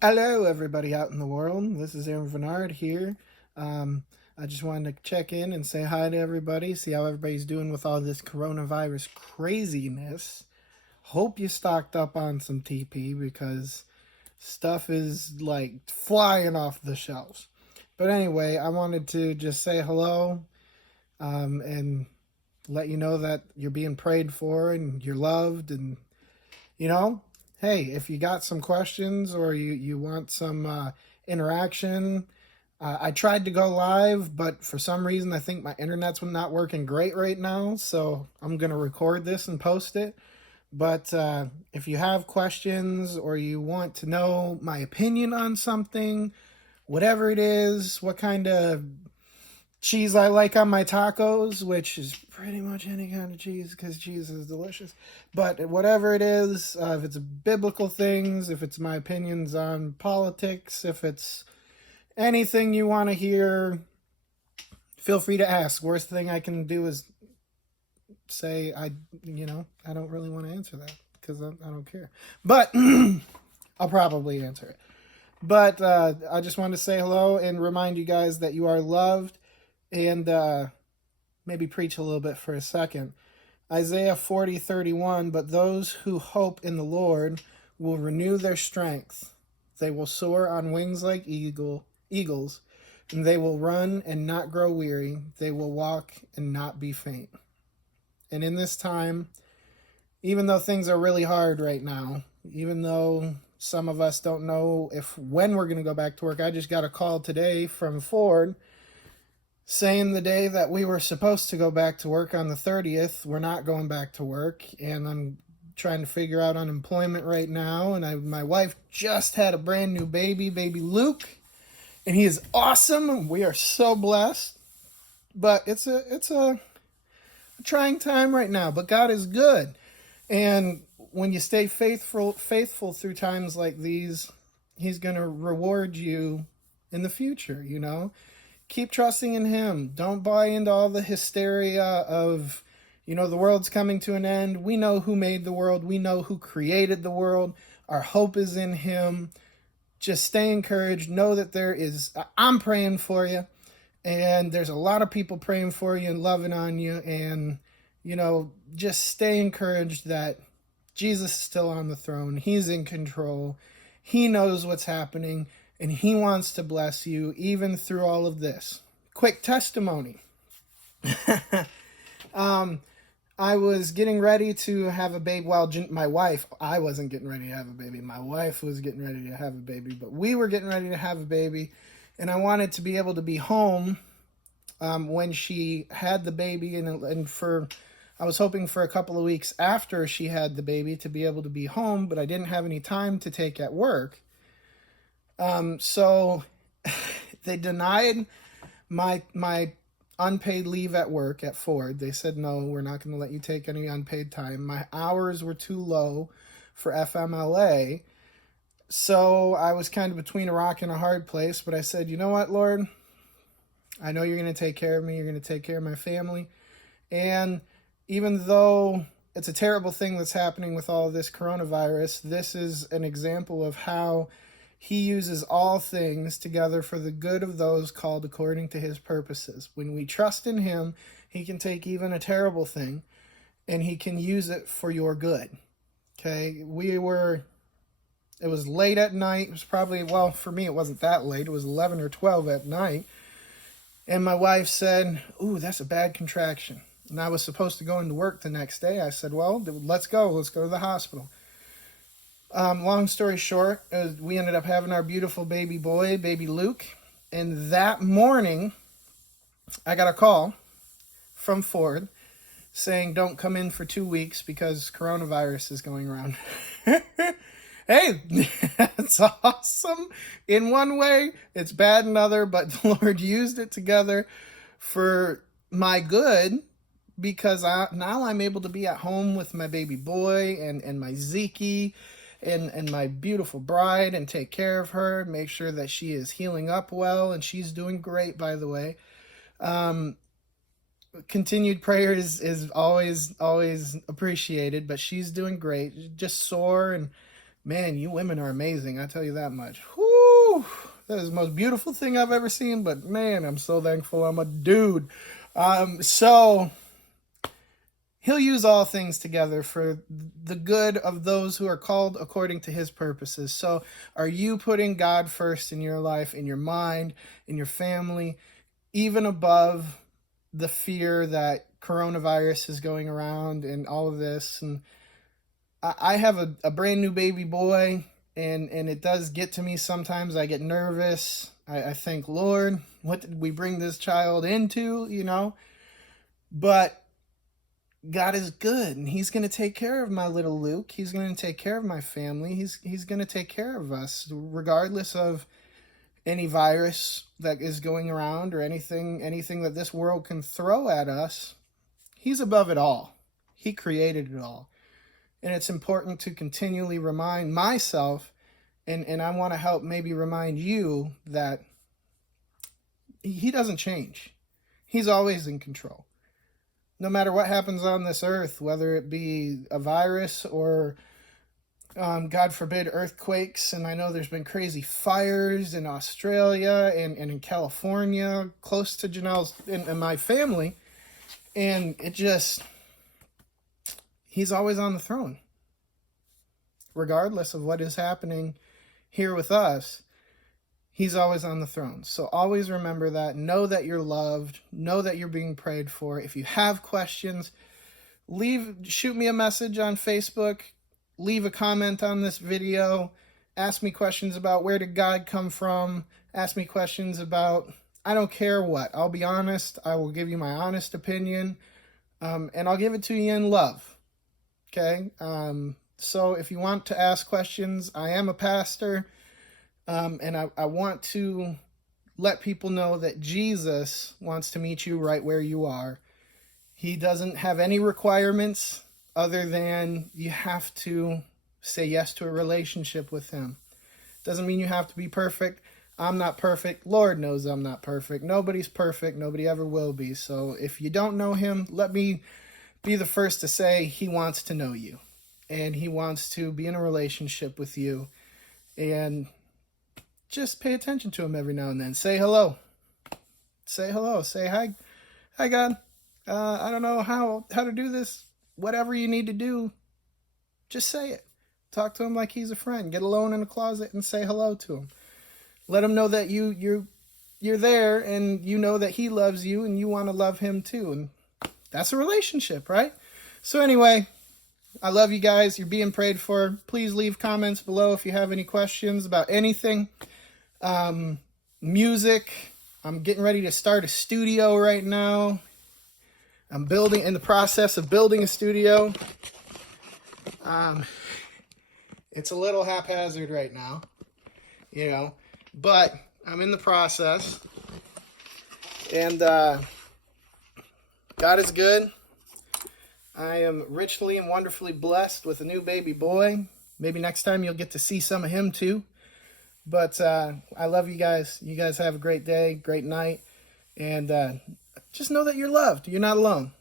Hello, everybody out in the world. This is Aaron Vernard here. Um, I just wanted to check in and say hi to everybody, see how everybody's doing with all this coronavirus craziness. Hope you stocked up on some TP because stuff is like flying off the shelves. But anyway, I wanted to just say hello and let you know that you're being prayed for and you're loved and you know, hey, if you got some questions or you want some interaction, I tried to go live, but for some reason I think my internet's not working great right now. So I'm going to record this and post it. But if you have questions or you want to know my opinion on something, whatever it is, what kind of cheese I like on my tacos, which is pretty much any kind of cheese because cheese is delicious. But whatever it is, if it's biblical things, if it's my opinions on politics, if it's anything you want to hear, feel free to ask. Worst thing I can do is say I don't really want to answer that because I don't care. But I'll probably answer it. But I just wanted to say hello and remind you guys that you are loved and maybe preach a little bit for a second. Isaiah 40:31, but those who hope in the Lord will renew their strength. They will soar on wings like eagles, and they will run and not grow weary. They will walk and not be faint. And in this time, even though things are really hard right now, even though some of us don't know if when we're going to go back to work, I just got a call today from Ford saying the day that we were supposed to go back to work on the 30th, we're not going back to work. And I'm trying to figure out unemployment right now. And my wife just had a brand new baby Luke, and he is awesome. We are so blessed. But it's a trying time right now. But God is good, and when you stay faithful through times like these, He's going to reward you in the future. Keep trusting in Him. Don't buy into all the hysteria of, the world's coming to an end. We know who made the world. We know who created the world. Our hope is in Him. Just stay encouraged. Know that I'm praying for you. And there's a lot of people praying for you and loving on you. And, just stay encouraged that Jesus is still on the throne. He's in control. He knows what's happening. And He wants to bless you even through all of this. Quick testimony. I was getting ready to have a baby. Well, I wasn't getting ready to have a baby. My wife was getting ready to have a baby, but we were getting ready to have a baby. And I wanted to be able to be home when she had the baby. I was hoping for a couple of weeks after she had the baby to be able to be home, but I didn't have any time to take at work. So they denied my unpaid leave at work at Ford. They said, no, we're not going to let you take any unpaid time. My hours were too low for FMLA. So I was kind of between a rock and a hard place, but I said, you know what, Lord? I know you're going to take care of me. You're going to take care of my family. And even though it's a terrible thing that's happening with all of this coronavirus, this is an example of how He uses all things together for the good of those called according to His purposes. When we trust in Him, He can take even a terrible thing and He can use it for your good. Okay, it was late at night. It was probably, well, for me, it wasn't that late. It was 11 or 12 at night. And my wife said, ooh, that's a bad contraction. And I was supposed to go into work the next day. I said, well, let's go. Let's go to the hospital. Long story short, we ended up having our beautiful baby boy, baby Luke. And that morning, I got a call from Ford saying, don't come in for 2 weeks because coronavirus is going around. Hey, it's awesome in one way, it's bad in another, but the Lord used it together for my good because now I'm able to be at home with my baby boy and my Zeke and my beautiful bride and take care of her, make sure that she is healing up well, and she's doing great, by the way. Continued prayer is always appreciated, but she's doing great. Just sore and Man, you women are amazing. I tell you that much. Whoo! That is the most beautiful thing I've ever seen. But man, I'm so thankful I'm a dude. So he'll use all things together for the good of those who are called according to his purposes. So are you putting God first in your life, in your mind, in your family, even above the fear that coronavirus is going around and all of this? And I have a brand new baby boy, and it does get to me sometimes. I get nervous. I think, Lord, what did we bring this child into, you know? But God is good, and he's going to take care of my little Luke. He's going to take care of my family. He's going to take care of us, regardless of any virus that is going around or anything that this world can throw at us. He's above it all. He created it all. And it's important to continually remind myself, and I want to help maybe remind you, that he doesn't change. He's always in control. No matter what happens on this earth, whether it be a virus or, God forbid, earthquakes. And I know there's been crazy fires in Australia and in California, close to Janelle's and my family. And it just... He's always on the throne. Regardless of what is happening here with us, he's always on the throne. So always remember that. Know that you're loved. Know that you're being prayed for. If you have questions, shoot me a message on Facebook. Leave a comment on this video. Ask me questions about where did God come from. Ask me questions about, I don't care what. I'll be honest. I will give you my honest opinion. And I'll give it to you in love. Okay, so if you want to ask questions, I am a pastor, and I want to let people know that Jesus wants to meet you right where you are. He doesn't have any requirements other than you have to say yes to a relationship with him. Doesn't mean you have to be perfect. I'm not perfect. Lord knows I'm not perfect. Nobody's perfect. Nobody ever will be. So if you don't know him, let me be the first to say he wants to know you, and he wants to be in a relationship with you, and just pay attention to him every now and then. Say hello. Say hello. Say hi. Hi, God. I don't know how to do this. Whatever you need to do, just say it. Talk to him like he's a friend. Get alone in a closet and say hello to him. Let him know that you're there, and you know that he loves you, and you want to love him too. And that's a relationship, right? So anyway, I love you guys. You're being prayed for. Please leave comments below if you have any questions about anything. Music. I'm getting ready to start a studio right now. I'm in the process of building a studio. It's a little haphazard right now, you know, but I'm in the process. And God is good. I am richly and wonderfully blessed with a new baby boy. Maybe next time you'll get to see some of him too. But I love you guys. You guys have a great day, great night. And just know that you're loved. You're not alone.